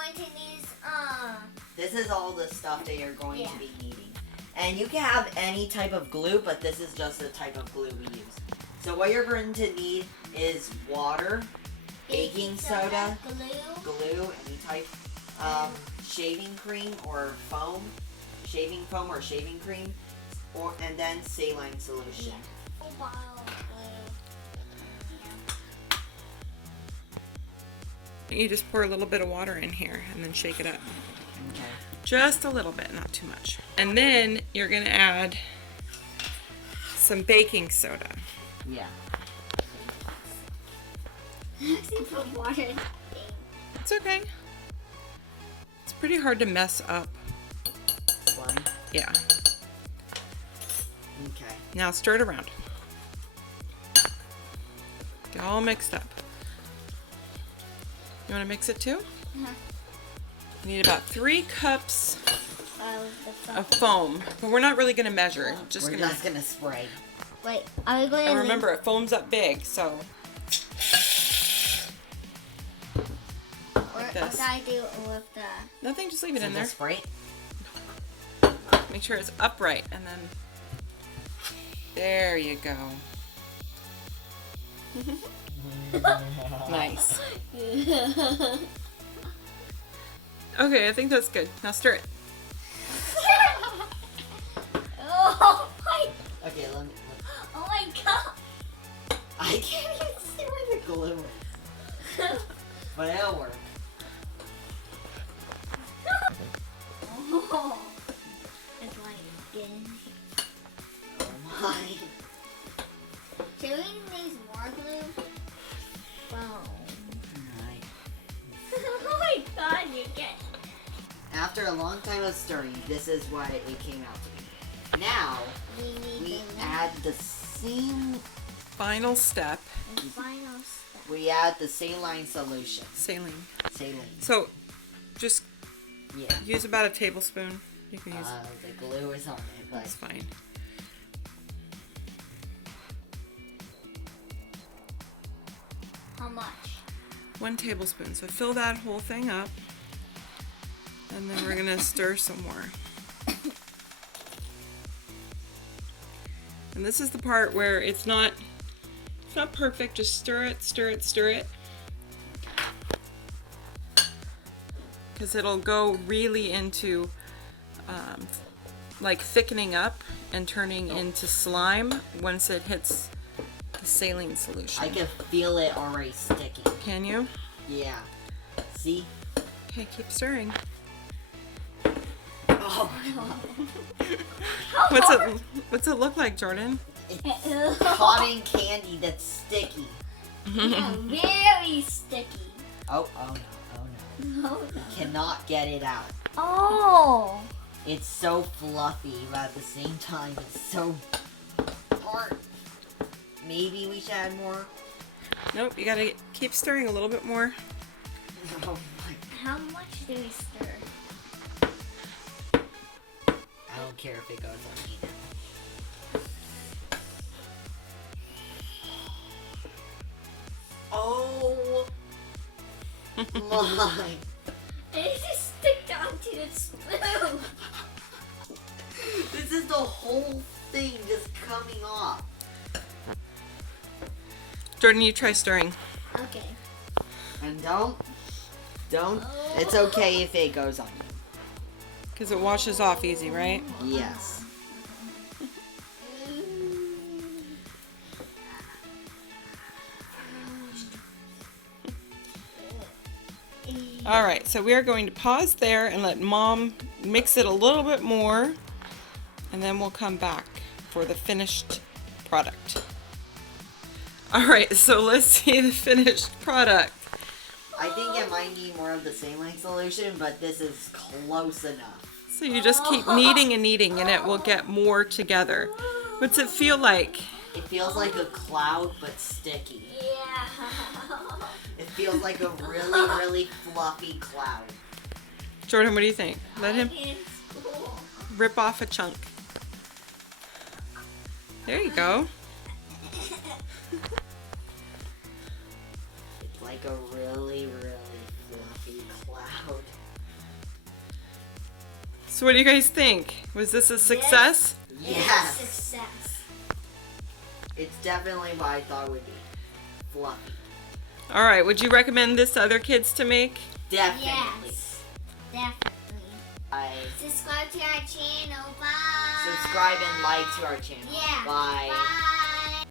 going to need This is all the stuff that you're going to be needing. And you can have any type of glue, but this is just the type of glue we use. So what you're going to need is water, baking soda, glue, any type, shaving cream or foam, shaving foam or shaving cream, and then saline solution. You just pour a little bit of water in here and then shake it up. Okay. Just a little bit, not too much. And then you're gonna add some baking soda. Yeah. put water in. It's okay. It's pretty hard to mess up. One. Yeah. Okay. Now stir it around. Get all mixed up. You want to mix it too? Uh-huh. You need about 3 cups The of foam, but we're not really going to measure. We're just gonna spray. Wait, are we going to? And remember, it foams up big, so. What this. do I do with the? Nothing, just leave it in there. Just spray. Make sure it's upright, and then. There you go. Nice. Okay, I think that's good. Now stir it. Oh my! Okay, let me. Oh my god! I can't even see where the glue is. But it'll work. Oh, it's like getting. Oh my. Should we need more glue? Wow. Alright. Oh my god, you get. After a long time of stirring, this is what it came out to be. Now, we add the same. Final step. The final step. We add the saline solution. Saline. Saline. So, just Yeah. use about a tablespoon. You can use. The glue is on it, but That's fine. How much? 1 tablespoon. So fill that whole thing up. And then we're gonna stir some more. And this is the part where it's not perfect. Just stir it, stir it, stir it. Because it'll go really into like thickening up and turning into slime once it hits the saline solution. I can feel it already sticking. Can you? Yeah. See? Okay, keep stirring. Oh my god. What's it look like, Jordan? It's cotton candy that's sticky. Yeah, very sticky. Oh no. No. You cannot get it out. Oh. It's so fluffy, but at the same time, it's so hard. Maybe we should add more. Nope, you gotta keep stirring a little bit more. Oh my. How much do we stir? I don't care if it goes on me now. Oh my. It just stick onto the spoon. This is the whole thing just coming off. Jordan, you try stirring. Okay. And don't. It's okay if it goes on you. Because it washes off easy, right? Yes. Alright, so we are going to pause there and let Mom mix it a little bit more. And then we'll come back for the finished product. Alright, so let's see the finished product. I think it might need more of the saline solution, but this is close enough. So you just keep kneading and kneading and it will get more together. What's it feel like? It feels like a cloud, but sticky. Yeah. It feels like a really, really fluffy cloud. Jordan, what do you think? Let him It's cool. rip off a chunk. There you go. It's like a really, really fluffy fluffy cloud. So what do you guys think? Was this a success? Yes. Success. It's definitely what I thought it would be. Fluffy. All right, would you recommend this to other kids to make? Definitely. Yes. Definitely. Bye. Subscribe to our channel. Bye. Subscribe and like to our channel. Yeah. Bye. Bye.